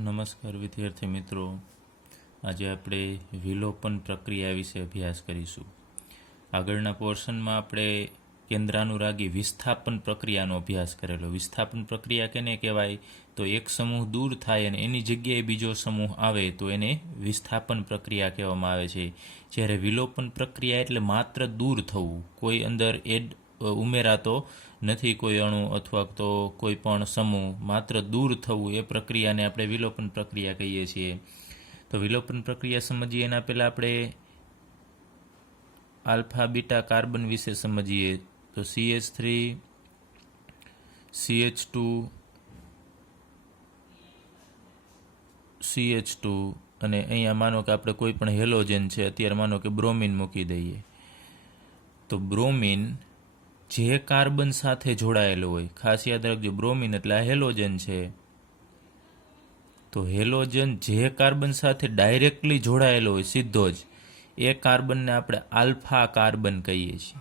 નમસ્કાર વિદ્યાર્થી મિત્રો, આજે આપણે વિલોપન પ્રક્રિયા વિશે અભ્યાસ કરીશું. આગળના પોર્શનમાં આપણે કેન્દ્રાનુરાગી વિસ્થાપન પ્રક્રિયાનો અભ્યાસ કરેલો. વિસ્થાપન પ્રક્રિયા કેને કહેવાય? તો એક સમૂહ દૂર થાય અને એની જગ્યાએ બીજો સમૂહ આવે તો એને વિસ્થાપન પ્રક્રિયા કહેવામાં આવે છે. જ્યારે વિલોપન પ્રક્રિયા એટલે માત્ર દૂર થવું, કોઈ અંદર ઉમેરાતો નથી કોઈ અણુ અથવા તો કોઈ પણ સમૂહ, માત્ર દૂર થવું, એ પ્રક્રિયાને આપણે વિલોપન પ્રક્રિયા કહીએ છીએ. તો વિલોપન પ્રક્રિયા સમજીએ એના પહેલાં આપણે આલ્ફા બીટા કાર્બન વિશે સમજીએ. તો CH3 CH2 CH2 અને અહીંયા માનો કે આપણે કોઈ પણ હેલોજન છે, અત્યારે માનો કે બ્રોમિન મૂકી દઈએ. તો બ્રોમિન જે કાર્બન સાથે જોડાયેલો હોય, ખાસ યાદ રાખજો, બ્રોમિન એટલે આ હેલોજન છે. તો હેલોજન જે કાર્બન સાથે ડાયરેક્ટલી જોડાયેલો હોય સીધો જ, એ કાર્બનને આપણે આલ્ફા કાર્બન કહીએ છીએ.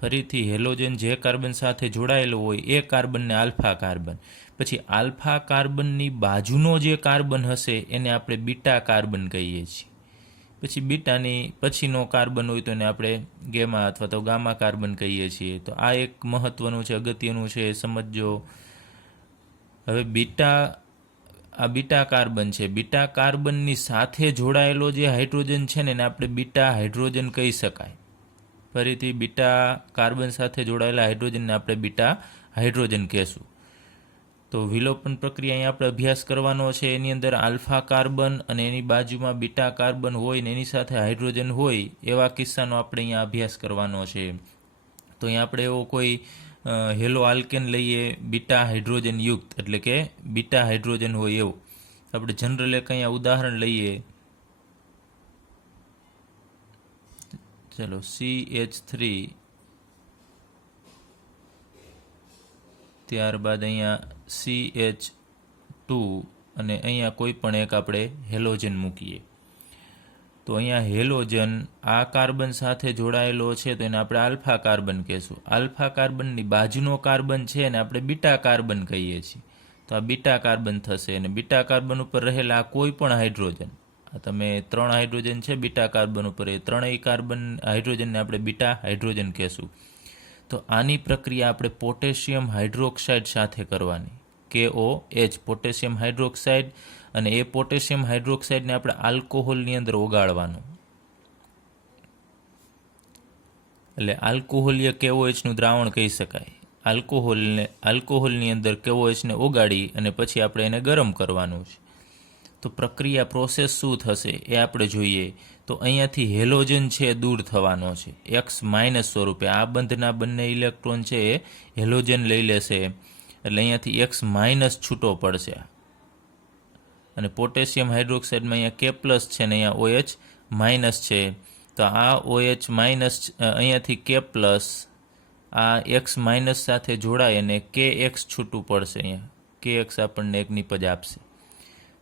ફરીથી, હેલોજન જે કાર્બન સાથે જોડાયેલો હોય એ કાર્બનને આલ્ફા કાર્બન. પછી આલ્ફા કાર્બનની બાજુનો જે કાર્બન હશે એને આપણે બીટા કાર્બન કહીએ છીએ. પછી બીટાની પછીનો કાર્બન હોય તો એને આપણે ગેમા અથવા તો ગામા કાર્બન કહીએ છીએ. તો આ એક મહત્વનું છે, અગત્યનું છે, સમજો. હવે આ બીટા કાર્બન છે. બીટા કાર્બનની સાથે જોડાયેલો જે હાઇડ્રોજન છે ને એને આપણે બીટા હાઇડ્રોજન કહી શકાય. ફરીથી, બીટા કાર્બન સાથે જોડાયેલા હાઇડ્રોજનને આપણે બીટા હાઇડ્રોજન કહેશું. તો વિલોપન પ્રક્રિયા અહીંયા આપણે અભ્યાસ કરવાનો છે. એની અંદર આલ્ફા કાર્બન અને એની બાજુમાં બીટા કાર્બન હોય ને એની સાથે હાઇડ્રોજન હોય એવા કિસ્સાનો આપણે અહીંયા અભ્યાસ કરવાનો છે. તો અહીંયા આપણે એવો કોઈ હેલો આલ્કેન લઈએ બીટા હાઇડ્રોજન યુક્ત, એટલે કે બીટા હાઇડ્રોજન હોય એવું. આપણે જનરલ એક અહીંયા ઉદાહરણ લઈએ. ચલો, CH3, ત્યારબાદ અહીંયા CH2 અને અહીંયા કોઈ પણ એક આપણે હેલોજન મૂકીએ. તો અહીંયા હેલોજન આ કાર્બન સાથે જોડાયેલો છે તો એને આપણે આલ્ફા કાર્બન કહેશું. આલ્ફા કાર્બનની બાજુનો કાર્બન છે એને આપણે બીટા કાર્બન કહીએ છીએ. તો આ બીટા કાર્બન થશે. અને બીટા કાર્બન ઉપર રહેલા કોઈ પણ હાઇડ્રોજન, આ તમે 3 હાઇડ્રોજન છે બીટા કાર્બન ઉપર, એ ત્રણેય કાર્બન હાઇડ્રોજનને આપણે બીટા હાઇડ્રોજન કહેશું. તો આની પ્રક્રિયા આપણે પોટેશિયમ હાઇડ્રોક્સાઇડ સાથે કરવાની. KOH, potassium hydroxide. અને એ પોટેશિયમ હાઇડ્રોક્સાઇડને આપણે આલ્કોહોલની અંદર ઓગાળવાનું. એટલે આલ્કોહોલીય KOHનું દ્રાવણ કહી શકાય. આલ્કોહોલની અંદર KOHને ઓગાળી અને પછી આપણે એને ગરમ કરવાનું છે. તો પ્રક્રિયા પ્રોસેસ શું થશે એ આપણે જોઈએ. તો અહીંયાથી હેલોજન છે દૂર થવાનો છે X માઇનસ સ્વરૂપે. આ બંધના બંને ઇલેક્ટ્રોન છે એ હેલોજન લઈ લેશે, એટલે અહીંયાથી X માઇનસ છૂટો પડશે. અને પોટેશિયમ હાઇડ્રોક્સાઇડમાં અહીંયા K પ્લસ છે ને અહીંયા OH માઇનસ છે. તો આ OH માઇનસ અહીંયાથી K પ્લસ આ X માઇનસ સાથે જોડાય અને KX છૂટું પડશે. અહીંયા KX આપણને એક નિપજ આપશે.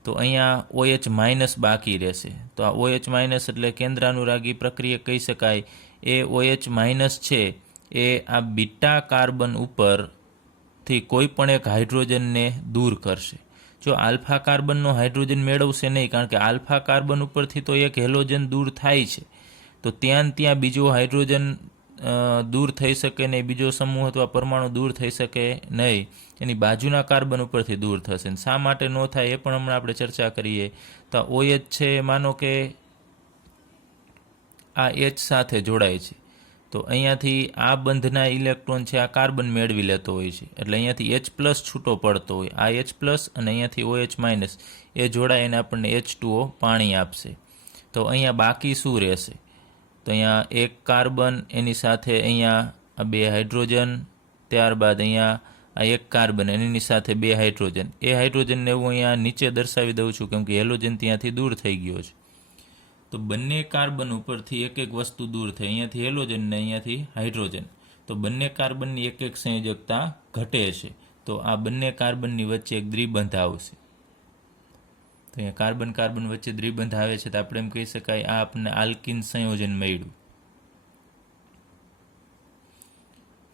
તો અહીંયા OH માઇનસ બાકી રહેશે. તો આ OH માઇનસ એટલે કેન્દ્રાનુરાગી પ્રક્રિયા કહી શકાય. એ OH માઇનસ છે એ આ બીટા કાર્બન ઉપરથી કોઈ પણ એક હાઇડ્રોજનને દૂર કરશે. જો આલ્ફા કાર્બનનો હાઇડ્રોજન મેળવશે નહીં, કારણ કે આલ્ફા કાર્બન ઉપરથી તો એક હેલોજન દૂર થાય છે, તો ત્યાં બીજો હાઇડ્રોજન દૂર થઈ શકે નહીં, બીજો સમૂહ અથવા પરમાણુ દૂર થઈ શકે નહીં. એની બાજુના કાર્બન ઉપરથી દૂર થશે. શા માટે ન થાય એ પણ હમણાં આપણે ચર્ચા કરીએ. તો OH છે, માનો કે આ H સાથે જોડાય છે, તો અહીંયાથી આ બંધના ઇલેક્ટ્રોન છે આ કાર્બન મેળવી લેતો હોય છે, એટલે અહીંયાથી H પ્લસ છૂટો પડતો હોય. આ H પ્લસ અને અહીંયાથી OH માઇનસ એ જોડાય અને આપણને H2O પાણી આપશે. તો અહીંયા બાકી શું રહેશે? તો અહીંયા એક કાર્બન, એની સાથે અહીંયા આ 2 હાઇડ્રોજન, ત્યારબાદ અહીંયા આ એક કાર્બન એની સાથે 2 હાઇડ્રોજન. એ હાઇડ્રોજનને હું અહીંયા નીચે દર્શાવી દઉં છું કેમ કે હેલોજન ત્યાંથી દૂર થઈ ગયો છે. તો બંને કાર્બન ઉપરથી એક એક વસ્તુ દૂર થઈ, અહીંયાથી હેલોજન ને અહીંયાથી હાઇડ્રોજન. તો બંને કાર્બનની એક સંયોજકતા ઘટે છે. તો આ બંને કાર્બનની વચ્ચે એક દ્વિબંધ આવશે. તો અહીંયા કાર્બન વચ્ચે દ્વિબંધ આવે છે તો આપણે એમ કહી શકાય આ આપણને આલ્કિન સંયોજન મળ્યું.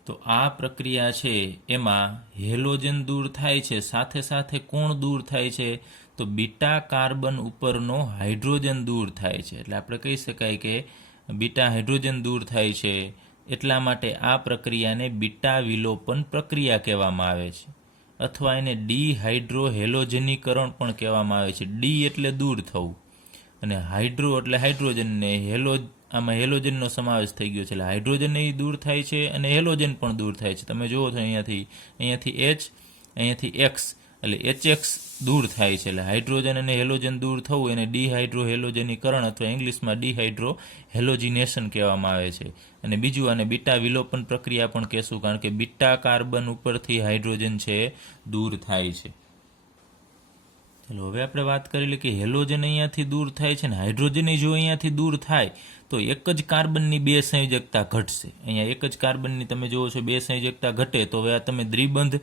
તો આ પ્રક્રિયા છે એમાં હેલોજન દૂર થાય છે, સાથે સાથે કોણ દૂર થાય છે? તો બીટા કાર્બન ઉપરનો હાઇડ્રોજન દૂર થાય છે. એટલે આપણે કહી શકાય કે બીટા હાઇડ્રોજન દૂર થાય છે, એટલા માટે આ પ્રક્રિયાને બીટા વિલોપન પ્રક્રિયા કહેવામાં આવે છે, અથવા એને ડિહાઇડ્રોહેલોજનીકરણ પણ કહેવામાં આવે છે. ડી એટલે દૂર થવું, અને હાઇડ્રો એટલે હાઇડ્રોજનને, આમાં હેલોજનનો સમાવેશ થઈ ગયો છે, એટલે હાઇડ્રોજન એ દૂર થાય છે અને હેલોજન પણ દૂર થાય છે. તમે જુઓ છો અહીંયાથી એચ, અહીંયાથી એક્સ, એટલે HX દૂર થાય છે. એટલે હાઇડ્રોજન અને હેલોજન દૂર થવું એને ડિહાઇડ્રોહેલોજનીકરણ અથવા ઇંગ્લિશમાં ડિહાઇડ્રોહેલોજિનેશન કહેવામાં આવે છે. અને બીજું આને બીટા વિલોપન પ્રક્રિયા પણ કહેશું, કારણ કે બીટા કાર્બન ઉપરથી હાઇડ્રોજન છે દૂર થાય છે. ચલો હવે આપણે વાત કરી લઈએ કે હેલોજન અહીંયાથી દૂર થાય છે ને હાઇડ્રોજન જો અહીંયાથી દૂર થાય તો એક જ કાર્બનની બે સંયોજકતા ઘટશે. અહીંયા એક જ કાર્બનની તમે જુઓ છો બે સંયોજકતા ઘટે, તો હવે આ તમે દ્વિબંધ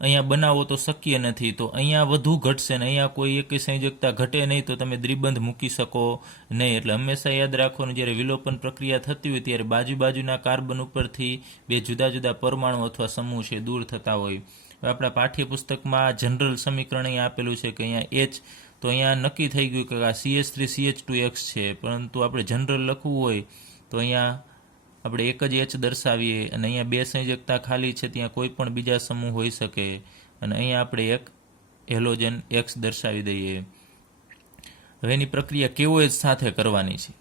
અહીંયા બનાવો તો શક્ય નથી, તો અહીંયા વધુ ઘટશે ને અહીંયા કોઈ એક સંયોજકતા ઘટે નહીં, તો તમે દ્વિબંધ મૂકી શકો નહીં. એટલે હંમેશા યાદ રાખવાનું, જ્યારે વિલોપન પ્રક્રિયા થતી હોય ત્યારે બાજુના કાર્બન ઉપરથી બે જુદા જુદા પરમાણુ અથવા સમૂહ છે દૂર થતા હોય. આપણા પાઠ્યપુસ્તકમાં જનરલ સમીકરણ અહીંયા આપેલું છે કે અહીંયા એચ, તો અહીંયા નક્કી થઈ ગયું કે આ CH3CH2X છે, પરંતુ આપણે જનરલ લખવું હોય તો અહીંયા આપણે એક જ એચ દર્શાવીએ, અને અહીંયા બે સંયોજકતા ખાલી છે, ત્યાં કોઈ પણ બીજા સમૂહ હોઈ શકે, અને અહીંયા આપણે એક હેલોજન એક્સ દર્શાવી દઈએ. હવે એની પ્રક્રિયા KOH સાથે કરવાની છે,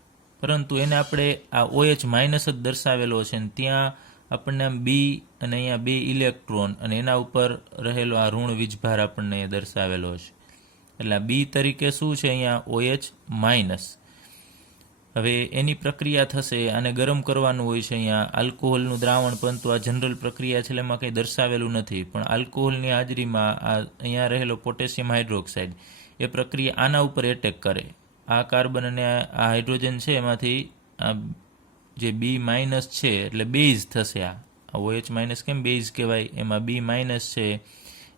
પરંતુ એને આપણે આ OH માઇનસ જ દર્શાવેલો છે, ને ત્યાં આપણને આમ બી અને અહીંયા બે ઇલેક્ટ્રોન અને એના ઉપર રહેલો આ ઋણ વીજભાર આપણને દર્શાવેલો છે. એટલે બી તરીકે શું છે અહીંયા OH માઇનસ. હવે એની પ્રક્રિયા થશે, આને ગરમ કરવાનું હોય છે અહીંયા આલ્કોહોલનું દ્રાવણ, પરંતુ આ જનરલ પ્રક્રિયા છે એમાં કંઈ દર્શાવેલું નથી, પણ આલ્કોહોલની હાજરીમાં આ અહીંયા રહેલો પોટેશિયમ હાઇડ્રોક્સાઇડ એ પ્રક્રિયા આના ઉપર એટેક કરે. આ કાર્બન અને આ હાઇડ્રોજન છે એમાંથી આ જે બી માઇનસ છે એટલે બેઝ થશે. આ OH માઇનસ કેમ બેઝ કહેવાય, એમાં બી માઇનસ છે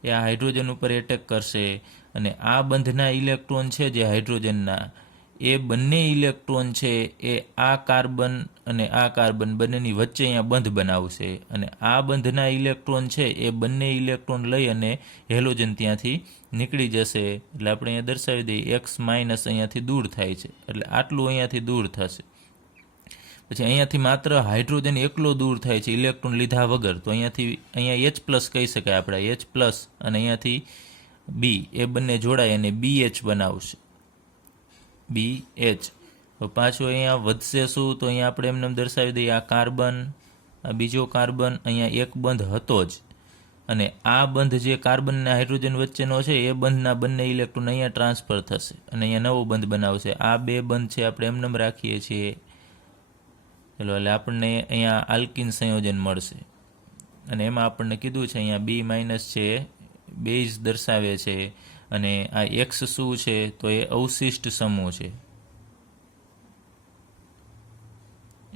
એ આ હાઇડ્રોજન ઉપર એટેક કરશે, અને આ બંધના ઇલેક્ટ્રોન છે જે હાઇડ્રોજનના, એ બંને ઇલેક્ટ્રોન છે એ આ કાર્બન અને આ કાર્બન બંનેની વચ્ચે અહીંયા બંધ બનાવશે, અને આ બંધના ઇલેક્ટ્રોન છે એ બંને ઇલેક્ટ્રોન લઈ અને હેલોજન ત્યાંથી નીકળી જશે. એટલે આપણે અહીંયા દર્શાવી દઈએ એક્સ માઇનસ અહીંયાથી દૂર થાય છે, એટલે આટલું અહીંયાથી દૂર થશે. પછી અહીંયાથી માત્ર હાઇડ્રોજન એકલો દૂર થાય છે ઇલેક્ટ્રોન લીધા વગર, તો અહીંયા H+ કહી શકાય આપણે, H+, અને અહીંયાથી બી એ બંને જોડાય અને BH બનાવશે, BH. પાછું અહીંયા વધશે શું, તો અહીંયા આપણે એમને દર્શાવી દઈએ આ કાર્બન, આ બીજો કાર્બન અહીંયા એક બંધ હતો જ, અને આ બંધ જે કાર્બન અને હાઇડ્રોજન વચ્ચેનો છે એ બંધના બંને ઇલેક્ટ્રોન અહીંયા ટ્રાન્સફર થશે અને અહીંયા નવો બંધ બનાવશે. આ બે બંધ છે આપણે એમને રાખીએ છીએ. ચલો, એટલે આપણને અહીંયા આલ્કિન સંયોજન મળશે, અને એમાં આપણને કીધું છે અહીંયા બી માઇનસ છે બેઝ દર્શાવે છે, અને આ એક્સ શું છે તો એ અવશિષ્ટ સમૂહ છે,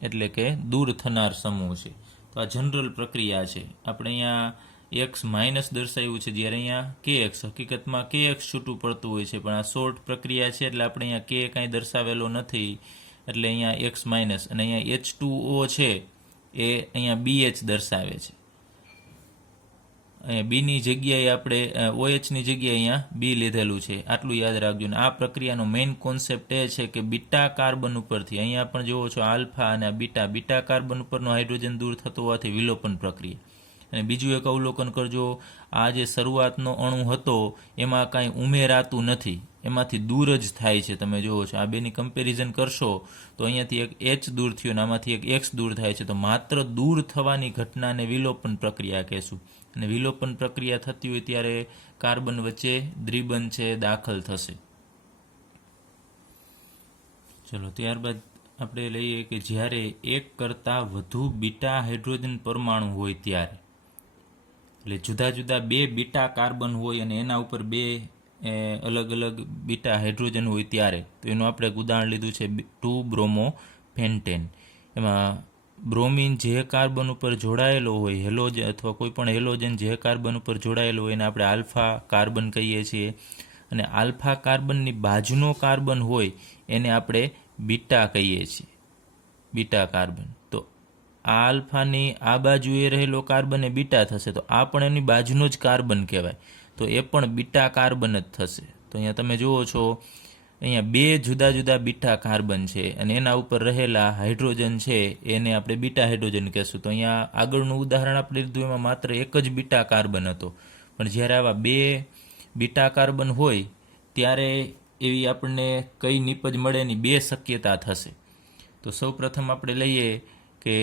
એટલે કે દૂર થનાર સમૂહ છે. તો આ જનરલ પ્રક્રિયા છે. આપણે અહીંયા એક્સ માઇનસ દર્શાવ્યું છે, જ્યારે અહીંયા KX, હકીકતમાં KX છૂટું પડતું હોય છે, પણ આ શોર્ટ પ્રક્રિયા છે એટલે આપણે અહીંયા K કાંઈ દર્શાવેલો નથી, એટલે અહીંયા એક્સ માઇનસ, અને અહીંયા H2O છે એ અહીંયા BH દર્શાવે છે. અહીંયા બીની જગ્યાએ આપણે OHની જગ્યાએ અહીંયા બી લીધેલું છે, આટલું યાદ રાખજો. ને આ પ્રક્રિયાનો મેઇન કોન્સેપ્ટ એ છે કે બીટા કાર્બન ઉપરથી, અહીંયા પણ જુઓ છો આલ્ફા અને બીટા કાર્બન ઉપરનો હાઇડ્રોજન દૂર થતો હોવાથી વિલોપન પ્રક્રિયા. અને બીજું એક અવલોકન કરજો, આ જે શરૂઆતનો અણુ હતો એમાં કાંઈ ઉમેરાતું નથી, એમાંથી દૂર જ થાય છે. તમે જુઓ છો આ બેની કમ્પેરિઝન કરશો તો અહીંયાથી એક H દૂર થયો અને આમાંથી એક X દૂર થાય છે, તો માત્ર દૂર થવાની ઘટનાને વિલોપન પ્રક્રિયા કહેશું. અને વિલોપન પ્રક્રિયા થતી હોય ત્યારે કાર્બન વચ્ચે દ્વિબંધ છે દાખલ થશે. ચલો, ત્યારબાદ આપણે લઈએ કે જ્યારે એક કરતાં વધુ બીટા હાઇડ્રોજન પરમાણુ હોય ત્યારે, એટલે જુદા જુદા બે બીટા કાર્બન હોય અને એના ઉપર બે અલગ અલગ બીટા હાઇડ્રોજન હોય ત્યારે, તો એનું આપણે એક ઉદાહરણ લીધું છે 2-bromo-pentane. એમાં બ્રોમિન જે કાર્બન ઉપર જોડાયેલો હોય, હેલોજન અથવા કોઈ પણ હેલોજન જે કાર્બન ઉપર જોડાયેલો હોય એને આપણે આલ્ફા કાર્બન કહીએ છીએ, અને આલ્ફા કાર્બનની બાજુનો કાર્બન હોય એને આપણે બીટા કહીએ છીએ, બીટા કાર્બન. તો આ આલ્ફાની આ બાજુએ રહેલો કાર્બન એ બીટા થશે, તો આ પણ એની બાજુનો જ કાર્બન કહેવાય, તો એ પણ બીટા કાર્બન જ થશે. તો અહીંયા તમે જુઓ છો અહીંયા બે જુદા જુદા બીટા કાર્બન છે અને એના ઉપર રહેલા હાઇડ્રોજન છે એને આપણે બીટા હાઇડ્રોજન કહેશું. તો અહીંયા આગળનું ઉદાહરણ આપણે લીધું એમાં માત્ર એક જ બીટા કાર્બન હતો, પણ જ્યારે આવા બે બીટા કાર્બન હોય ત્યારે એવી આપણને કઈ નિપજ મળે એની બે શક્યતા થશે. તો સૌ પ્રથમ આપણે લઈએ કે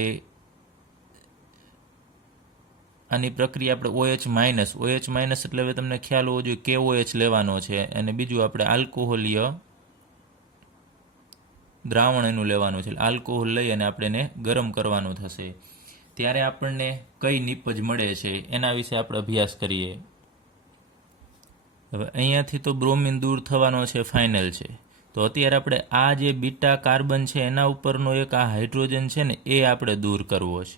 આની પ્રક્રિયા આપણે OH માઇનસ એટલે હવે તમને ખ્યાલ હોવો જોઈએ KOH લેવાનો છે, અને બીજું આપણે આલ્કોહોલીય દ્રાવણ એનું લેવાનું છે. આલ્કોહોલ લઈ અને આપણે એને ગરમ કરવાનું થશે, ત્યારે આપણને કઈ નિપજ મળે છે એના વિશે આપણે અભ્યાસ કરીએ. હવે અહીંયાથી તો બ્રોમિન દૂર થવાનો છે, ફાઇનલ છે. તો અત્યારે આપણે આ જે બીટા કાર્બન છે એના ઉપરનો એક આ હાઇડ્રોજન છે ને એ આપણે દૂર કરવો છે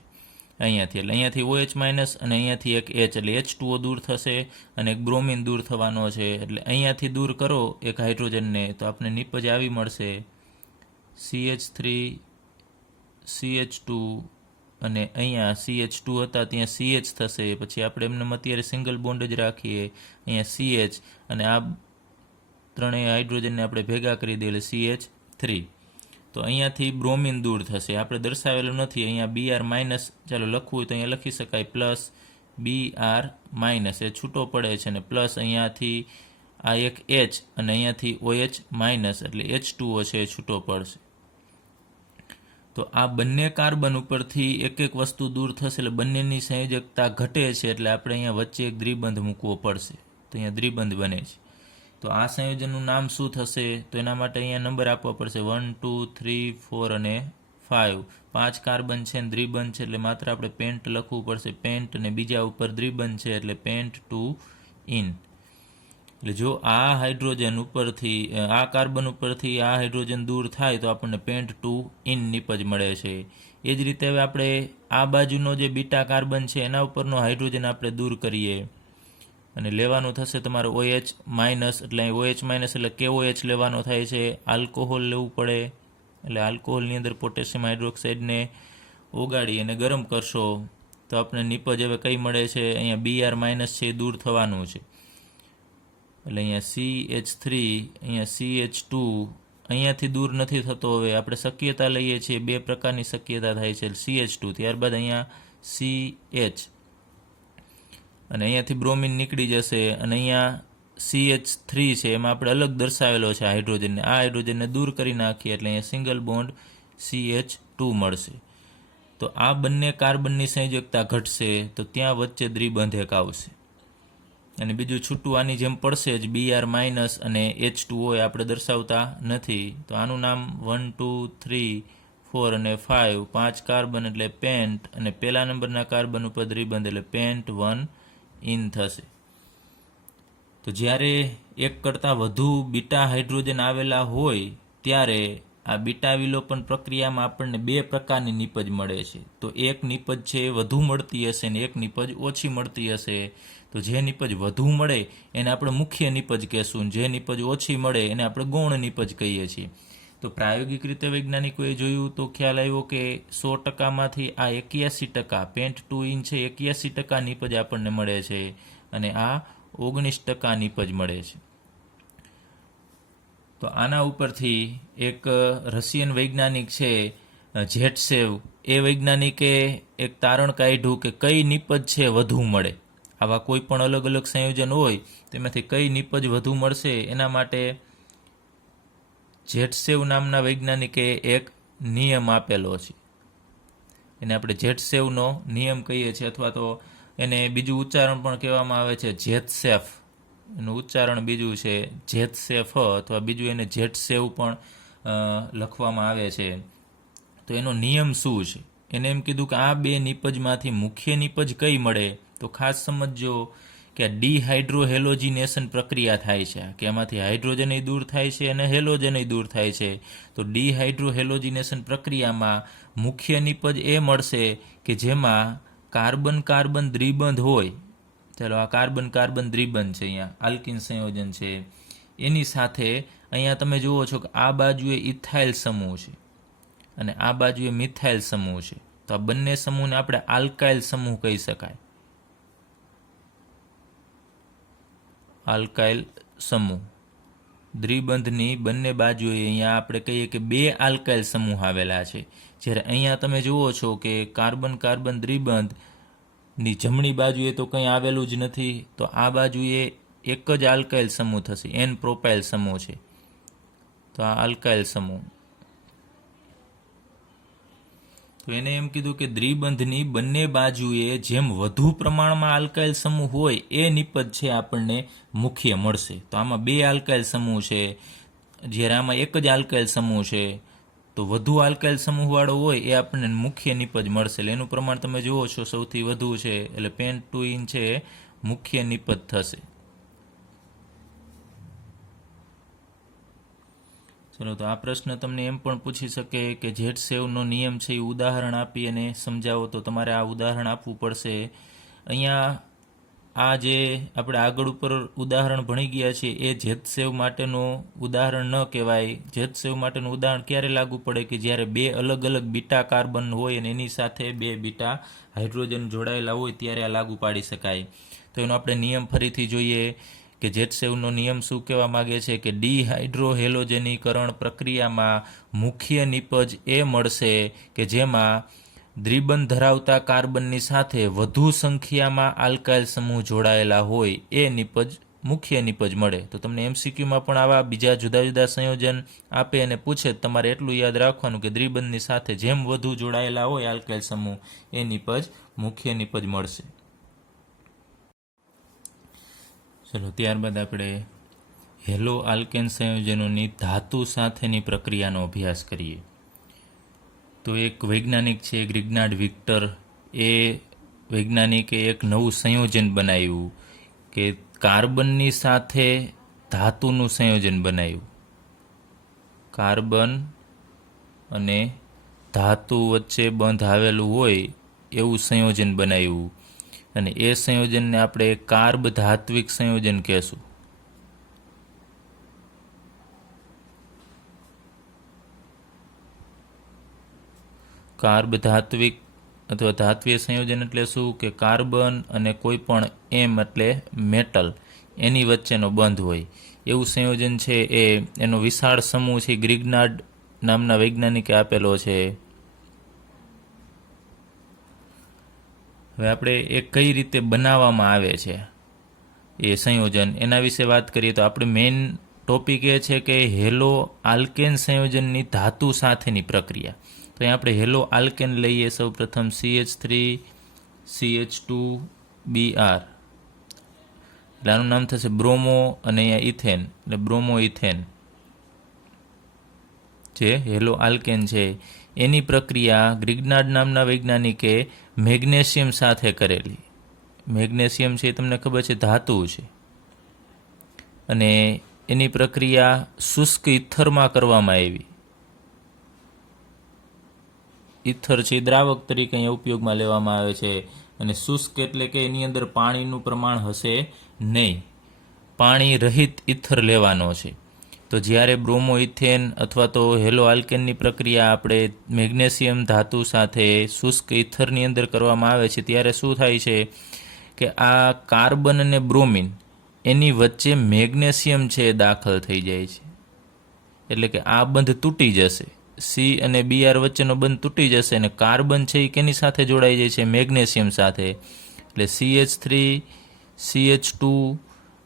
અહીંયાથી. એટલે અહીંયાથી OH માઇનસ અને અહીંયાથી એક H એટલે H2O દૂર થશે અને એક બ્રોમિન દૂર થવાનો છે. એટલે અહીંયાથી દૂર કરો એક હાઇડ્રોજનને તો આપણે નિપજ આવી મળશે CH3 CH2 અને અહીંયા CH2 હતા ત્યાં CH થશે. પછી આપણે એમને અત્યારે સિંગલ બોન્ડ જ રાખીએ, અહીંયા CH અને આ ત્રણેય હાઇડ્રોજનને આપણે ભેગા કરી દઈએ CH3. તો અહીંયાથી બ્રોમિન દૂર થશે, આપણે દર્શાવેલું નથી અહીંયા Br માઇનસ, ચાલો લખવું હોય તો અહીંયા લખી શકાય પ્લસ Br માઇનસ, એ છૂટો પડે છે, અને પ્લસ અહીંયાથી આ એક H અને અહીંયાથી OH માઇનસ એટલે H2O છે એ છૂટો પડશે. તો આ બંને કાર્બન ઉપરથી એક એક વસ્તુ દૂર થશે એટલે બંનેની સંયોજકતા ઘટે છે, એટલે આપણે અહીંયા વચ્ચે એક દ્વિબંધ મૂકવો પડશે. તો અહીંયા દ્વિબંધ બને છે. તો આ સંયોજનનું નામ શું થશે? તો એના માટે અહીંયા નંબર આપવા પડશે 1 2 3 4 અને 5. 5 કાર્બન છે ને દ્વિબંધ છે એટલે માત્ર આપણે પેન્ટ લખવું પડશે, પેન્ટ, અને બીજા ઉપર દ્વિબંધ છે એટલે પેન્ટ 2 ઇન. એટલે જો આ હાઇડ્રોજન ઉપરથી આ કાર્બન ઉપરથી આ હાઇડ્રોજન દૂર થાય તો આપણને પેન્ટ 2 ઇન નિપજ મળે છે. એ જ રીતે હવે આપણે આ બાજુનો જે બીટા કાર્બન છે એના ઉપરનો હાઇડ્રોજન આપણે દૂર કરીએ અને લેવાનું થશે તમારે OH માઇનસ, એટલે OH માઇનસ એટલે KOH લેવાનો થાય છે. આલ્કોહોલ લેવું પડે એટલે આલ્કોહોલની અંદર પોટેશિયમ હાઇડ્રોક્સાઇડને ઓગાળી અને ગરમ કરશો તો આપણે નિપજ હવે કઈ મળે છે? અહીંયા Br માઇનસ છે એ દૂર થવાનું છે, એટલે અહીંયા CH3 અહીંયા CH2 અહીંયાથી દૂર નથી થતો. હવે આપણે શક્યતા લઈએ છીએ, બે પ્રકારની શક્યતા થાય છે, CH2 ત્યારબાદ અહીંયા CH અને અહીંયાથી બ્રોમિન નીકળી જશે, અને અહીંયા CH3 છે એમાં આપણે અલગ દર્શાવેલો છે હાઇડ્રોજનને, આ હાઇડ્રોજનને દૂર કરી નાખીએ એટલે અહીંયા સિંગલ બોન્ડ CH2 મળશે. તો આ બંને કાર્બનની સંયોજકતા ઘટશે તો ત્યાં વચ્ચે દ્વિબંધ એક આવશે, અને બીજું છૂટું આની જેમ પડશે જ Br માઇનસ અને H2O એ આપણે દર્શાવતા નથી. તો આનું નામ 1 2 3 4 અને 5, 5 કાર્બન એટલે પેન્ટ, અને પહેલા નંબરના કાર્બન ઉપર દ્વિબંધ એટલે પેન્ટ 1 ઇન થશે. તો જ્યારે એક કરતાં વધુ બીટા હાઇડ્રોજન આવેલા હોય ત્યારે આ બીટા વિલોપન પ્રક્રિયામાં આપણને બે પ્રકારની નિપજ મળે છે. તો એક નિપજ છે એ વધુ મળતી હશે અને એક નિપજ ઓછી મળતી હશે. તો જે નિપજ વધુ મળે એને આપણે મુખ્ય નિપજ કહેશું, જે નિપજ ઓછી મળે એને આપણે ગૌણ નિપજ કહીએ છીએ. તો પ્રાયોગિક રીતે વૈજ્ઞાનિકોએ જોયું તો ખ્યાલ આવ્યો કે 100%માંથી આ 81% પેન્ટ 2 ઇન છે 81% નિપજ આપણને મળે છે, અને આ 19% નિપજ મળે છે. તો આના ઉપરથી એક રશિયન વૈજ્ઞાનિક છે જેટસેવ, એ વૈજ્ઞાનિકે એક તારણ કાઢ્યું કે કઈ નિપજ છે વધુ મળે. આવા કોઈ પણ અલગ અલગ સંયોજન હોય તેમાંથી કઈ નિપજ વધુ મળશે એના માટે જેટસેવ નામના વૈજ્ઞાનિકે એક નિયમ આપેલો છે. એને આપણે જેટસેવનો નિયમ કહીએ છીએ, અથવા તો એને બીજું ઉચ્ચારણ પણ કહેવામાં આવે છે જેતસેફ. એનું ઉચ્ચારણ બીજું છે જેતસેફ, અથવા બીજું એને જેટસેવ પણ લખવામાં આવે છે. તો એનો નિયમ શું છે? એને એમ કીધું કે આ બે નિપજમાંથી મુખ્ય નિપજ કઈ મળે? તો ખાસ સમજો કે ડિહાઇડ્રોહેલોજિનેશન પ્રક્રિયા થાય છે, કે એમાંથી હાઇડ્રોજન દૂર થાય છે અને હેલોજન દૂર થાય છે. તો ડિહાઇડ્રોહેલોજિનેશન પ્રક્રિયામાં મુખ્ય નિપજ એ મળશે કે જેમાં કાર્બન કાર્બન દ્વિબંધ હોય. ચાલો આ કાર્બન કાર્બન દ્વિબંધ છે, અહીંયા આલ્કિન સંયોજન છે, એની સાથે અહીંયા તમે જુઓ છો કે આ બાજુએ ઇથાઇલ સમૂહ છે અને આ બાજુએ મિથાઇલ સમૂહ છે. તો આ બંને સમૂહને આપણે આલ્કાઇલ સમૂહ કહી શકાય. આલ્કાઇલ સમૂહ. દ્વિબંધની બંને બાજુએ અહીંયા આપણે કહીએ કે બે આલ્કાઇલ સમૂહ આવેલા છે. જ્યારે અહીંયા તમે જુઓ છો કે કાર્બન કાર્બન દ્વિબંધની જમણી બાજુએ તો કંઈ આવેલું જ નથી, તો આ બાજુએ એક જ આલ્કાઇલ સમૂહ થશે, એન પ્રોપાઇલ સમૂહ છે. તો આ આલ્કાઇલ સમૂહ. તો એને એમ કીધું કે દ્વિબંધની બંને બાજુએ જેમ વધુ પ્રમાણમાં આલ્કાઇલ સમૂહ હોય એ નિપજ છે આપણને મુખ્ય મળશે. તો આમાં બે આલ્કાઇલ સમૂહ છે, જ્યારે આમાં એક જ આલ્કાઇલ સમૂહ છે, તો વધુ આલ્કાઇલ સમૂહવાળો હોય એ આપણને મુખ્ય નિપજ મળશે. એટલે એનું પ્રમાણ તમે જુઓ છો સૌથી વધુ છે, એટલે પેન્ટોઇન છે મુખ્ય નિપજ થશે. ચલો, તો આ પ્રશ્ન તમને એમ પણ પૂછી શકે કે ઝેટસેવનો નિયમ છે એ ઉદાહરણ આપી અને સમજાવો, તો તમારે આ ઉદાહરણ આપવું પડશે. અહીંયા આ જે આપણે આગળ ઉપર ઉદાહરણ ભણી ગયા છીએ એ ઝેટસેવ માટેનું ઉદાહરણ ન કહેવાય. ઝેટસેવ માટેનું ઉદાહરણ ક્યારે લાગુ પડે કે જ્યારે બે અલગ અલગ બીટા કાર્બન હોય અને એની સાથે બે બીટા હાઇડ્રોજન જોડાયેલા હોય ત્યારે આ લાગુ પાડી શકાય. તો એનો આપણે નિયમ ફરીથી જોઈએ કે ઝેટસેવનો નિયમ શું કહેવા માગે છે કે ડિહાઇડ્રોહેલોજનીકરણ પ્રક્રિયામાં મુખ્ય નિપજ એ મળશે કે જેમાં દ્વિબંધ ધરાવતા કાર્બનની સાથે વધુ સંખ્યામાં આલ્કાઇલ સમૂહ જોડાયેલા હોય એ નિપજ મુખ્ય નિપજ મળે. તો તમને MCQમાં પણ આવા બીજા જુદા જુદા સંયોજન આપે અને પૂછે, તમારે એટલું યાદ રાખવાનું કે દ્વિબંધની સાથે જેમ વધુ જોડાયેલા હોય આલ્કાઇલ સમૂહ એ નિપજ મુખ્ય નિપજ મળશે. ચલો, ત્યારબાદ આપણે હેલો આલ્કેન સંયોજનોની ધાતુ સાથેની પ્રક્રિયાનો અભ્યાસ કરીએ. તો એક વૈજ્ઞાનિક છે ગ્રિગ્નાર્ડ વિક્ટર, એ વૈજ્ઞાનિકે એક નવું સંયોજન બનાવ્યું કે કાર્બનની સાથે ધાતુનું સંયોજન બનાવ્યું. કાર્બન અને ધાતુ વચ્ચે બંધ આવેલું હોય એવું સંયોજન બનાવ્યું અને એ સંયોજનને આપણે કાર્બ ધાત્વિક સંયોજન કહેશું. કાર્બ ધાત્વિક અથવા ધાત્વીય સંયોજન એટલે શું કે કાર્બન અને કોઈ પણ એમ એટલે મેટલ એની વચ્ચેનો બંધ હોય એવું સંયોજન છે. એનો વિશાળ સમૂહ છે ગ્રિગ્નાર્ડ નામના વૈજ્ઞાનિકે આપેલો છે. હવે આપણે એ કઈ રીતે બનાવવામાં આવે છે એ સંયોજન, એના વિશે વાત કરીએ તો આપણે મેઇન ટોપિક એ છે કે હેલો આલ્કેન સંયોજનની ધાતુ સાથેની પ્રક્રિયા. તો અહીં આપણે હેલો આલ્કેન લઈએ, સૌ પ્રથમ CH3 CH2Br, એટલે આનું નામ થશે બ્રોમો, અને અહીંયા ઇથેન એટલે બ્રોમો ઇથેન જે હેલો આલ્કેન છે એની પ્રક્રિયા ગ્રિગ્નાર્ડ નામના વૈજ્ઞાનિકે મેગ્નેશિયમ સાથે કરેલી. મેગ્નેશિયમ છે એ તમને ખબર છે ધાતુ છે, અને એની પ્રક્રિયા શુષ્ક ઇથરમાં કરવામાં આવી. ઇથર છે દ્રાવક તરીકે અહીંયા ઉપયોગમાં લેવામાં આવે છે, અને શુષ્ક એટલે કે એની અંદર પાણીનું પ્રમાણ હશે નહીં, પાણી રહિત ઇથર લેવાનો છે. તો જ્યારે બ્રોમો ઇથેન અથવા તો હેલો આલ્કેનની પ્રક્રિયા આપણે મેગ્નેશિયમ ધાતુ સાથે શુષ્ક ઇથરની અંદર કરવામાં આવે છે ત્યારે શું થાય છે કે આ કાર્બન અને બ્રોમિન એની વચ્ચે મેગ્નેશિયમ છે દાખલ થઈ જાય છે. એટલે કે આ બંધ તૂટી જશે, સી અને બીઆર વચ્ચેનો બંધ તૂટી જશે અને કાર્બન છે એ કેની સાથે જોડાઈ જાય છે? મેગ્નેશિયમ સાથે. એટલે CH3 CH2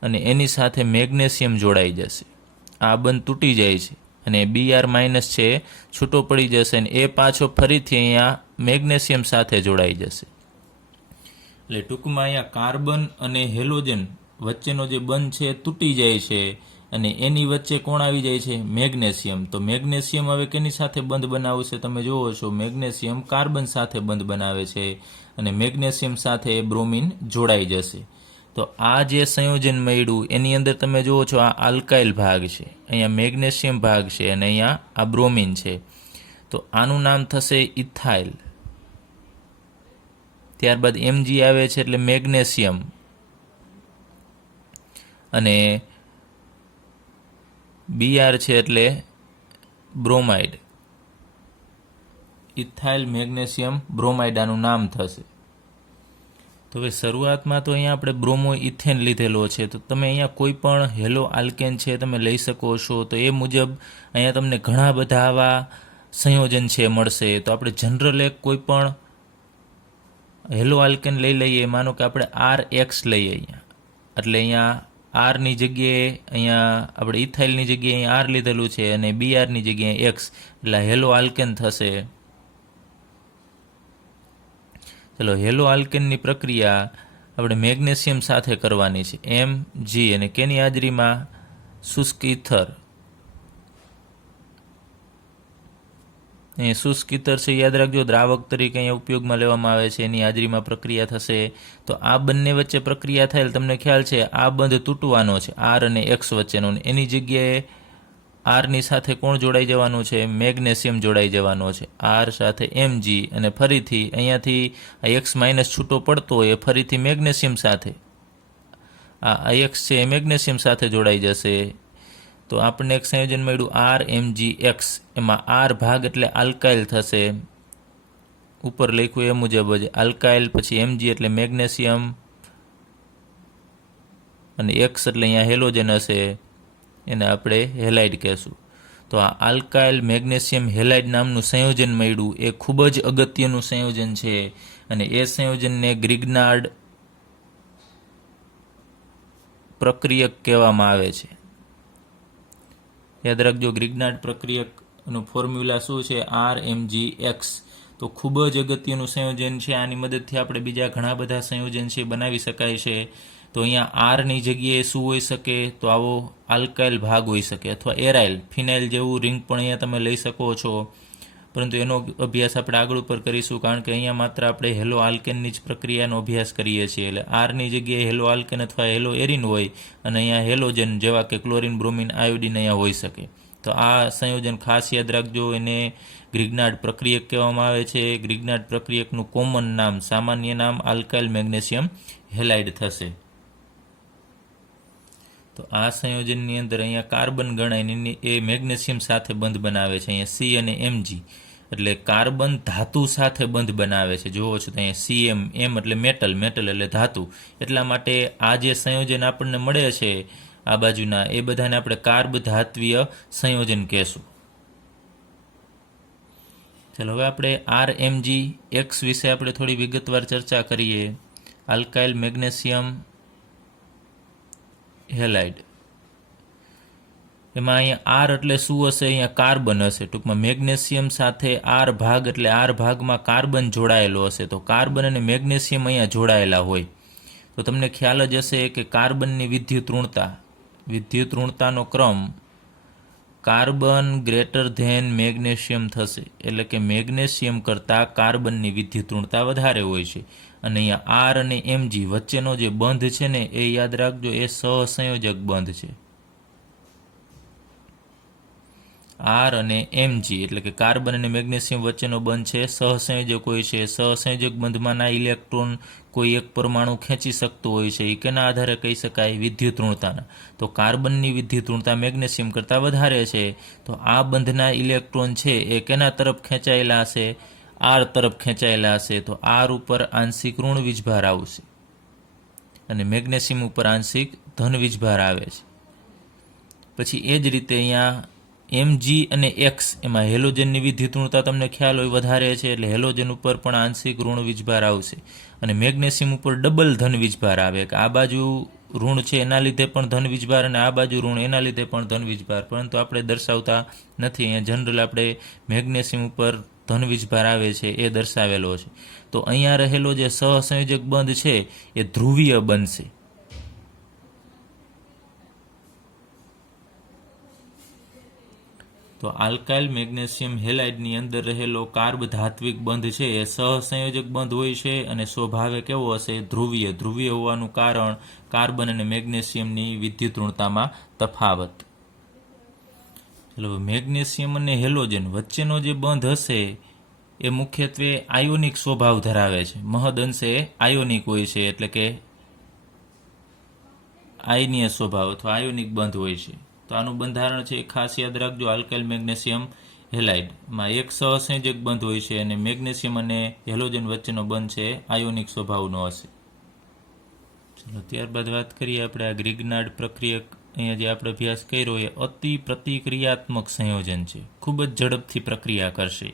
અને એની સાથે મેગ્નેશિયમ જોડાઈ જશે, આ બંધ તૂટી જાય છે અને Br માઇનસ છે છૂટો પડી જશે અને એ પાછો ફરીથી અહીંયા મેગ્નેશિયમ સાથે જોડાઈ જશે. એટલે ટૂંકમાં અહીંયા કાર્બન અને હેલોજન વચ્ચેનો જે બંધ છે તૂટી જાય છે અને એની વચ્ચે કોણ આવી જાય છે? મેગ્નેશિયમ. તો મેગ્નેશિયમ હવે કેની સાથે બંધ બનાવશે? તમે જુઓ છો મેગ્નેશિયમ કાર્બન સાથે બંધ બનાવે છે અને મેગ્નેશિયમ સાથે બ્રોમિન જોડાઈ જશે. તો આ જે સંયોજન મળ્યું એની અંદર તમે જુઓ છો આ આલ્કાઇલ ભાગ છે, અહીંયા મેગ્નેશિયમ ભાગ છે અને અહીંયા આ બ્રોમિન છે. તો આનું નામ થશે ઇથાઇલ. ત્યારબાદ Mg આવે છે એટલે મેગ્નેશિયમ, અને Br છે એટલે બ્રોમાઇડ. ઇથાઇલ મેગ્નેશિયમ બ્રોમાઇડ આનું નામ થશે. તો હવે શરૂઆતમાં તો અહીંયા આપણે બ્રોમો ઇથેન લીધેલો છે, તો તમે અહીંયા કોઈ પણ હેલો આલ્કેન છે તમે લઈ શકો છો. તો એ મુજબ અહીંયા તમને ઘણા બધા આવા સંયોજન છે મળશે. તો આપણે જનરલ એક કોઈ પણ હેલો આલ્કેન લઈ લઈએ. માનો કે આપણે RX લઈએ અહીંયા, એટલે અહીંયા આરની જગ્યાએ અહીંયા આપણે ઇથાઇલની જગ્યાએ અહીંયા R લીધેલું છે અને BRની જગ્યાએ X, એટલે હેલો આલ્કેન થશે. ચલો, હેલો આલ્કેનની પ્રક્રિયા આપણે મેગ્નેશિયમ સાથે કરવાની છે, Mg, અને કેની હાજરીમાં? શુષ્ક ઇથર. એ શુષ્ક ઇથર છે, યાદ રાખજો, દ્રાવક તરીકે અહીંયા ઉપયોગમાં લેવામાં આવે છે, એની હાજરીમાં પ્રક્રિયા થશે. તો આ બંને વચ્ચે પ્રક્રિયા થયેલ, તમને ખ્યાલ છે આ બંધ તૂટવાનો છે R અને X વચ્ચેનો, એની જગ્યાએ આરની સાથે કોણ જોડાઈ જવાનું છે? મેગ્નેશિયમ જોડાઈ જવાનો છે, R સાથે Mg, અને ફરીથી અહીંયાથી X માઇનસ છૂટો પડતો હોય એ ફરીથી મેગ્નેશિયમ સાથે, આ X છે એ મેગ્નેશિયમ સાથે જોડાઈ જશે. તો આપણને એક સંયોજન મળ્યું RMgX. એમાં R ભાગ એટલે આલ્કાઇલ થશે, ઉપર લખ્યું એ મુજબ જ આલ્કાઇલ, પછી Mg એટલે મેગ્નેશિયમ, અને X એટલે અહીંયા હેલોજન હશે, એને આપણે હેલાઇડ કહેશું. તો આ આલ્કાઇલ મેગ્નેશિયમ હેલાઇડ નામનું સંયોજન મળ્યું, એ ખૂબ જ અગત્યનું સંયોજન છે, અને એ સંયોજનને ગ્રિગ્નાર્ડ પ્રક્રિયક કહેવામાં આવે છે. યાદ રાખજો, ગ્રિગ્નાર્ડ પ્રક્રિયકનું ફોર્મ્યુલા શું છે? RMgX. તો ખૂબ જ અગત્યનું સંયોજન છે. આની મદદથી આપણે બીજા ઘણા બધા સંયોજન છે બનાવી શકાય છે. તો અહીંયા આરની જગ્યાએ શું હોઈ શકે? તો આવો આલ્કાઇલ ભાગ હોઈ શકે, અથવા એરાઇલ, ફિનાઇલ જેવું રિંગ પણ અહીંયા તમે લઈ શકો છો. પરંતુ એનો અભ્યાસ આપણે આગળ ઉપર કરીશું, કારણ કે અહીંયા માત્ર આપણે હેલો આલ્કેનની જ પ્રક્રિયાનો અભ્યાસ કરીએ છીએ. એટલે આરની જગ્યાએ હેલો આલ્કેન અથવા હેલો એરિન હોય, અને અહીંયા હેલોજન જેવા કે ક્લોરિન, બ્રોમિન, આયોડિન અહીંયા હોઈ શકે. તો આ સંયોજન ખાસ યાદ રાખજો, એને ગ્રિગ્નાર્ડ પ્રક્રિયક કહેવામાં આવે છે. ગ્રિગ્નાર્ડ પ્રક્રિયકનું કોમન નામ, સામાન્ય નામ આલ્કાઇલ મેગ્નેશિયમ હેલાઇડ થશે. તો આ સંયોજનની અંદર અહીંયા કાર્બન ગણાય, એ મેગ્નેશિયમ સાથે બંધ બનાવે છે. અહીંયા C અને Mg એટલે કાર્બન ધાતુ સાથે બંધ બનાવે છે. જુઓ છો તો અહીંયા CM, M એટલે મેટલ, મેટલ એટલે ધાતુ. એટલા માટે આ જે સંયોજન આપણને મળે છે આ બાજુના, એ બધાને આપણે કાર્બ ધાત્વીય સંયોજન કહેશું. ચલો, હવે આપણે RMgX વિશે આપણે થોડી વિગતવાર ચર્ચા કરીએ. આલ્કાઇલ મેગ્નેશિયમ હેલાઇડ, એમાં અહીંયા R એટલે શું હશે? અહીંયા કાર્બન હશે. ટૂંકમાં મેગ્નેશિયમ સાથે R ભાગ એટલે R ભાગમાં કાર્બન જોડાયેલો હશે. તો કાર્બન અને મેગ્નેશિયમ અહીંયા જોડાયેલા હોય. તો તમને ખ્યાલ જ હશે કે કાર્બનની વિદ્યુત ઋણતાનો ક્રમ કાર્બન ગ્રેટર ધેન મેગ્નેશિયમ થશે. એટલે કે મેગ્નેશિયમ કરતાં કાર્બનની વિદ્યુત ઋણતા વધારે હોય છે. અને અહીંયા R અને Mg વચ્ચેનો જે બંધ છે ને, એ યાદ રાખજો, એ સહસંયોજક બંધ છે. R અને Mg એટલે કે કાર્બન અને મેગ્નેશિયમ વચ્ચેનો બંધ છે, સહસંયોજક હોય છે. સહસંયોજક બંધમાંના ઇલેક્ટ્રોન કોઈ એક પરમાણુ ખેંચી શકતો હોય છે. એ કેના આધારે કહી શકાય? વિદ્યુત ઋણતાના. તો કાર્બનની વિદ્યુત ઋણતા મેગ્નેશિયમ કરતાં વધારે છે. તો આ બંધના ઇલેક્ટ્રોન છે એ કેના તરફ ખેંચાયેલા હશે? R તરફ ખેંચાયેલા હશે. તો R ઉપર આંશિક ઋણ વીજભાર આવશે, અને મેગ્નેશિયમ ઉપર આંશિક ધન વીજભાર આવે છે. પછી એ જ રીતે અહીંયા Mg અને X, એમાં હેલોજનની વિદ્યુત ઋણતા તમને ખ્યાલ હોય વધારે છે, એટલે હેલોજન ઉપર પણ આંશિક ઋણ વીજભાર આવશે, અને મેગ્નેશિયમ ઉપર ડબલ ધન વીજભાર આવે. કે આ બાજુ ઋણ છે એના લીધે પણ ધન વીજભાર, અને આ બાજુ ઋણ એના લીધે પણ ધન વીજભાર, પરંતુ આપણે દર્શાવતા નથી. અહીંયા જનરલ આપણે મેગ્નેશિયમ ઉપર ધન વીજભાર આવે છે એ દર્શાવેલો છે. તો અહીંયા રહેલો જે સહસંયોજક બંધ છે એ ધ્રુવીય બનશે. તો આલ્કાઇલ મેગ્નેશિયમ હેલાઇડની અંદર રહેલો કાર્બ ધાત્વિક બંધ છે એ સહસંયોજક બંધ હોય છે, અને સ્વભાવે કેવો હશે? ધ્રુવીય. ધ્રુવીય હોવાનું કારણ કાર્બન અને મેગ્નેશિયમની વિદ્યુત ઋણતામાં તફાવત. ચલો, મેગ્નેશિયમ અને હેલોજન વચ્ચેનો જે બંધ હશે એ મુખ્યત્વે આયોનિક સ્વભાવ ધરાવે છે. મહદ અંશે આયોનિક હોય છે, એટલે કે આયનીય સ્વભાવ અથવા આયોનિક બંધ હોય છે. તો આનું બંધારણ છે ખાસ યાદ રાખજો, આલ્કાઇલ મેગ્નેશિયમ હેલાઇડમાં એક સહસંયોજક બંધ હોય છે અને મેગ્નેશિયમ અને હેલોજન વચ્ચેનો બંધ છે આયોનિક સ્વભાવનો હશે. ચલો ત્યારબાદ વાત કરીએ આપણે આ ગ્રિગ્નાર્ડ પ્રક્રિયક. અહીંયા જે આપણે અભ્યાસ કર્યો એ અતિ પ્રતિક્રિયાત્મક સંયોજન છે, ખૂબ જ ઝડપથી પ્રક્રિયા કરશે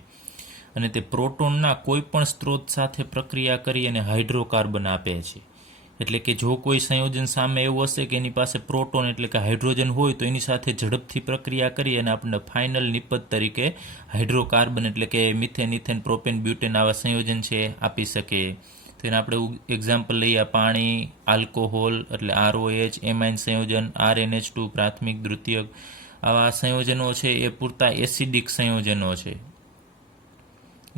અને તે પ્રોટોનના કોઈ પણ સ્ત્રોત સાથે પ્રક્રિયા કરી અને હાઇડ્રોકાર્બન આપે છે. એટલે કે જો કોઈ સંયોજન સામે એવું હશે કે એની પાસે પ્રોટોન એટલે કે હાઇડ્રોજન હોય તો એની સાથે ઝડપથી પ્રક્રિયા કરી અને આપણને ફાઇનલ નિપજ તરીકે હાઇડ્રોકાર્બન એટલે કે મિથેન, ઇથેન, પ્રોપેન, બ્યુટેન આવા સંયોજન છે આપી શકે. તો એને આપણે એક્ઝામ્પલ લઈએ પાણી, આલ્કોહોલ એટલે ROH, એમાઇન સંયોજન, RNH2 પ્રાથમિક, દ્વિતીયક. આવા સંયોજનો છે એ પૂરતા એસિડિક સંયોજનો છે.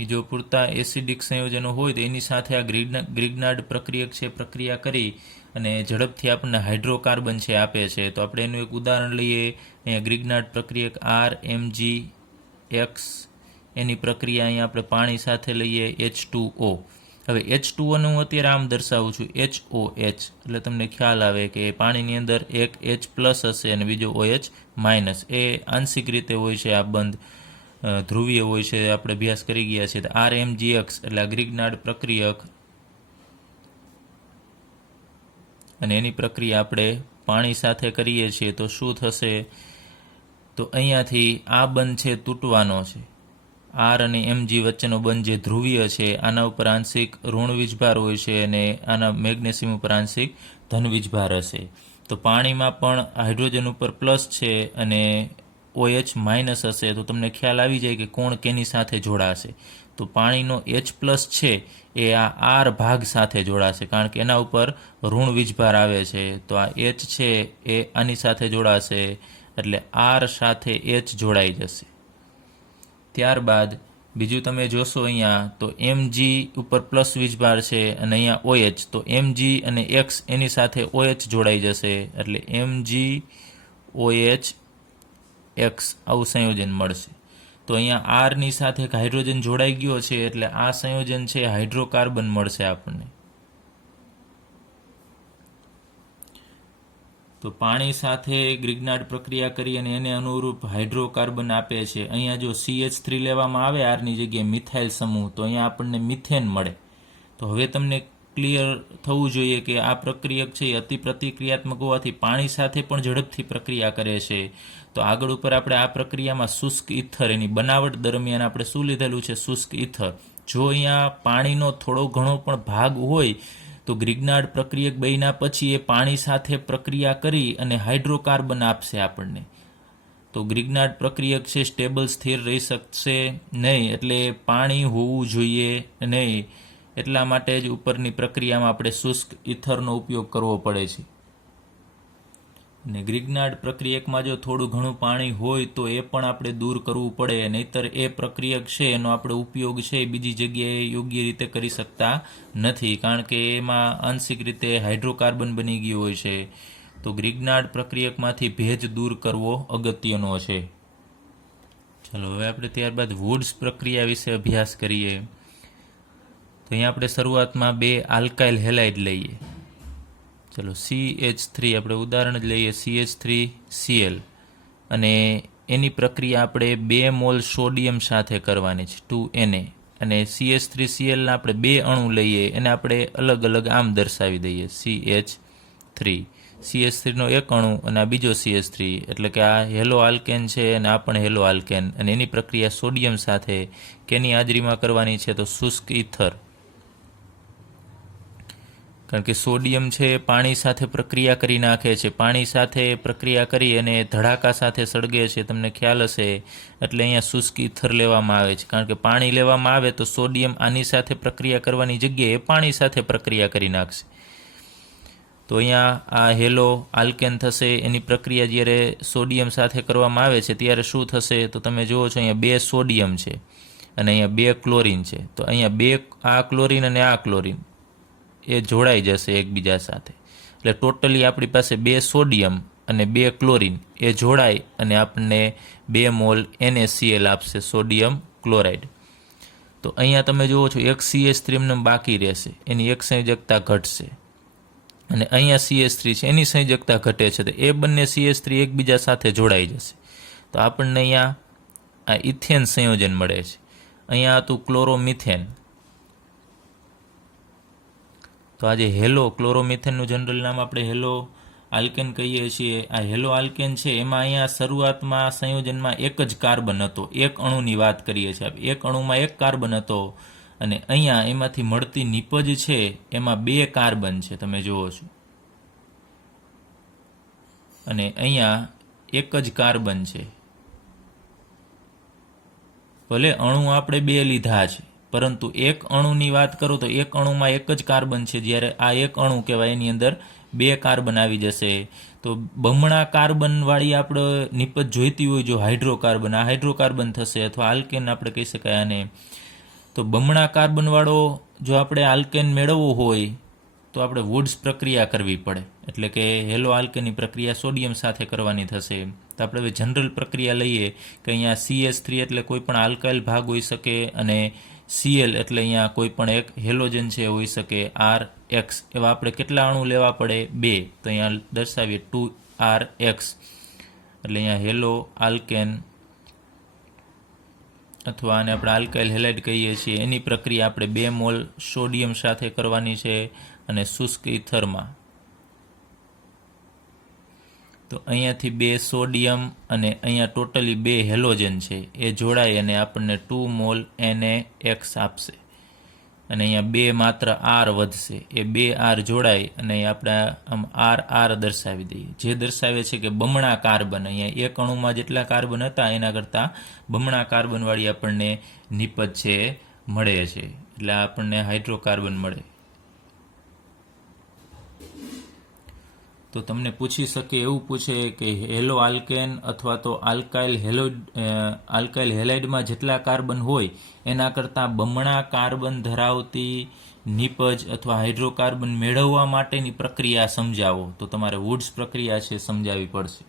એ જો પૂરતા એસિડિક સંયોજનો હોય તો એની સાથે આ ગ્રિગ્નાર્ડ પ્રક્રિયક છે પ્રક્રિયા કરી અને ઝડપથી આપણને હાઇડ્રોકાર્બન છે આપે છે. તો આપણે એનું એક ઉદાહરણ લઈએ. અહીંયા ગ્રિગ્નાર્ડ પ્રક્રિયક RMgX, એની પ્રક્રિયા અહીંયા આપણે પાણી સાથે લઈએ H2O. હવે H2O હું અત્યારે આમ દર્શાવું છું HOH, એટલે તમને ખ્યાલ આવે કે પાણીની અંદર એક H પ્લસ હશે અને બીજો OH માઇનસ. એ આંશિક રીતે હોય છે, આ બંધ ધ્રુવીય હોય છે, આપણે અભ્યાસ કરી ગયા છીએ. RMgX એટલે આ ગ્રિગ્નાર્ડ પ્રક્રિયક અને એની પ્રક્રિયા આપણે પાણી સાથે કરીએ છીએ તો શું થશે? તો અહીંયાથી આ બંધ છે તૂટવાનો છે. R અને Mg વચ્ચેનો બંધ જે ધ્રુવીય છે આના ઉપર આંશિક ઋણ વીજભાર હોય છે અને આના મેગ્નેશિયમ ઉપર આંશિક ધન વીજભાર હશે. તો પાણીમાં પણ હાઇડ્રોજન ઉપર પ્લસ છે અને OH માઇનસ હશે. તો તમને ખ્યાલ આવી જાય કે કોણ કેની સાથે જોડાશે. તો પાણીનો H પ્લસ છે એ આ R ભાગ સાથે જોડાશે કારણ કે એના ઉપર ઋણ વીજભાર આવે છે. તો આ H છે એ આની સાથે જોડાશે એટલે R સાથે H જોડાઈ જશે. ત્યારબાદ બીજું તમે જોશો અહીંયા તો Mg ઉપર પ્લસ વીજભાર છે અને અહીંયા OH, તો Mg અને X એની સાથે OH જોડાઈ જશે એટલે MgOH X આવું સંયોજન મળશે. તો અહીંયા આરની સાથે એક હાઇડ્રોજન જોડાઈ ગયો છે એટલે આ સંયોજન છે હાઇડ્રોકાર્બન મળશે આપણને. તો પાણી સાથે ગ્રિગ્નાર્ડ પ્રક્રિયા કરી અને એને અનુરૂપ હાઇડ્રોકાર્બન આપે છે. અહીંયા જો CH3 લેવામાં આવે આરની જગ્યાએ મિથાઇલ સમૂહ તો અહીંયા આપણને મિથેન મળે. તો હવે તમને ક્લિયર થવું જોઈએ કે આ પ્રક્રિયક છે એ અતિ પ્રતિક્રિયાત્મક હોવાથી પાણી સાથે પણ ઝડપથી પ્રક્રિયા કરે છે. તો આગળ ઉપર આપણે આ પ્રક્રિયામાં શુષ્ક ઇથર, એની બનાવટ દરમિયાન આપણે શું લીધેલું છે? શુષ્ક ઇથર. જો અહીંયા પાણીનો થોડો ઘણો પણ ભાગ હોય તો ગ્રિગ્નાર્ડ પ્રક્રિયક બન્યા પછી એ પાણી સાથે પ્રક્રિયા કરી અને હાઇડ્રોકાર્બન આપશે આપણને. તો ગ્રિગ્નાર્ડ પ્રક્રિયક છે સ્ટેબલ સ્થિર રહી શકશે નહીં, એટલે પાણી હોવું જોઈએ નહીં. એટલા માટે જ ઉપરની પ્રક્રિયામાં આપણે શુષ્ક ઇથરનો ઉપયોગ કરવો પડે છે. અને ગ્રિગ્નાર્ડ પ્રક્રિયકમાં જો થોડું ઘણું પાણી હોય તો એ પણ આપણે દૂર કરવું પડે, નહીતર એ પ્રક્રિયક છે એનો આપણે ઉપયોગ છે બીજી જગ્યાએ યોગ્ય રીતે કરી શકતા નથી કારણ કે એમાં આંશિક રીતે હાઇડ્રોકાર્બન બની ગયું હોય છે. તો ગ્રિગ્નાર્ડ પ્રક્રિયકમાંથી ભેજ દૂર કરવો અગત્યનો છે. ચલો હવે આપણે ત્યારબાદ વુડ્સ પ્રક્રિયા વિશે અભ્યાસ કરીએ. તો અહીંયા આપણે શરૂઆતમાં બે આલ્કાઇલ હેલાઇડ લઈએ. ચલો CH3 આપણે ઉદાહરણ જ લઈએ, CH3Cl, અને એની પ્રક્રિયા આપણે 2 મોલ સોડિયમ સાથે કરવાની છે 2Na, અને CH3Clના આપણે 2 અણુ લઈએ એને આપણે અલગ અલગ આમ દર્શાવી દઈએ CH3નો એક અણુ અને આ બીજો CH3, એટલે કે આ હેલો આલ્કેન છે અને આ પણ હેલો આલ્કેન, અને એની પ્રક્રિયા સોડિયમ સાથે કેની હાજરીમાં કરવાની છે? તો શુષ્ક ઇથર. કારણ કે સોડિયમ છે પાણી સાથે પ્રક્રિયા કરી નાખે છે, પાણી સાથે પ્રક્રિયા કરી અને ધડાકા સાથે સળગે છે, તમને ખ્યાલ હશે. એટલે અહીંયા શુષ્ક ઇથર લેવામાં આવે છે કારણ કે પાણી લેવામાં આવે તો સોડિયમ આની સાથે પ્રક્રિયા કરવાની જગ્યાએ પાણી સાથે પ્રક્રિયા કરી નાખશે. તો અહીંયા આ હેલો આલ્કેન થશે, એની પ્રક્રિયા જ્યારે સોડિયમ સાથે કરવામાં આવે છે ત્યારે શું થશે? તો તમે જુઓ છો અહીંયા 2 સોડિયમ છે અને અહીંયા 2 ક્લોરિન છે. તો અહીંયા 2 આ ક્લોરિન અને આ ક્લોરિન એ જોડાઈ જશે એકબીજા સાથે, એટલે ટોટલી આપણી પાસે 2 સોડિયમ અને 2 ક્લોરિન એ જોડાય અને આપણને 2 મોલ NaCl આપશે, સોડિયમ ક્લોરાઇડ. તો અહીંયા તમે જુઓ છો એક CH3 બાકી રહેશે, એની એક સંયોજકતા ઘટશે, અને અહીંયા CH3 છે એની સંયોજકતા ઘટે છે. તો એ બંને CH3 એકબીજા સાથે જોડાઈ જશે. તો આપણને અહીંયા આ ઇથેન સંયોજન મળે છે. અહીંયા હતું ક્લોરોમિથેન. તો આ જે હેલો ક્લોરોમિથેનનું જનરલ નામ આપણે હેલો આલ્કેન કહીએ છીએ. આ હેલો આલ્કેન છે એમાં અહીંયા શરૂઆતમાં સંયોજનમાં એક જ કાર્બન હતો. એક અણુની વાત કરીએ છીએ. એક અણુમાં એક કાર્બન હતો અને અહીંયા એમાંથી મળતી નિપજ છે એમાં 2 કાર્બન છે, તમે જુઓ છો. અને અહીંયા એક જ કાર્બન છે. ભલે અણુ આપણે 2 લીધા છે, પરંતુ એક અણુની વાત કરું તો એક અણુમાં એક જ કાર્બન છે, જ્યારે આ એક અણુ કહેવાય એની અંદર 2 કાર્બન આવી જશે. તો બમણા કાર્બનવાળી આપણે નિપજ જોઈતી હોય, જો હાઇડ્રોકાર્બન, આ હાઇડ્રોકાર્બન થશે, અથવા આલ્કેન આપણે કહી શકાય આને. તો બમણા કાર્બનવાળો જો આપણે આલ્કેન મેળવવો હોય તો આપણે વુડ્સ પ્રક્રિયા કરવી પડે. એટલે કે હેલો આલ્કેનની પ્રક્રિયા સોડિયમ સાથે કરવાની થશે. તો આપણે હવે જનરલ પ્રક્રિયા લઈએ કે અહીંયા CH3 એટલે કોઈ પણ આલ્કાઇલ ભાગ હોઈ શકે, અને Cl એટલે અહીંયા કોઈ પણ એક હેલોજન છે હોઈ શકે, RX. એવા આપણે કેટલા અણુ લેવા પડે? 2. તો અહીંયા દર્શાવીએ 2RX. એટલે અહીંયા હેલો આલ્કેન અથવા આને આપણે આલ્કાઇલ હેલાઇડ કહીએ છીએ, એની પ્રક્રિયા આપણે 2 મોલ સોડિયમ સાથે કરવાની છે અને શુષ્ક ઇથરમાં. તો અહીંયાથી 2 સોડિયમ અને અહીંયા ટોટલી 2 હેલોજન છે એ જોડાય અને આપણને 2 મોલ NaX આપશે. અને અહીંયા 2 માત્ર R વધશે. એ 2 R જોડાય અને આપણે આમ RR દર્શાવી દઈએ, જે દર્શાવે છે કે બમણા કાર્બન. અહીંયા એક અણુમાં જેટલા કાર્બન હતા એના કરતાં બમણા કાર્બનવાળી આપણને નિપજ છે મળે છે. એટલે આપણને હાઇડ્રોકાર્બન મળે. તો તમને પૂછી શકે, એવું પૂછે કે હેલો આલ્કેન અથવા તો આલ્કાઇલ હેલાઇડમાં જેટલા કાર્બન હોય એના કરતાં બમણા કાર્બન ધરાવતી નિપજ અથવા હાઇડ્રોકાર્બન મેળવવા માટેની પ્રક્રિયા સમજાવો. તો તમારે વુડ્સ પ્રક્રિયા છે સમજાવવી પડશે.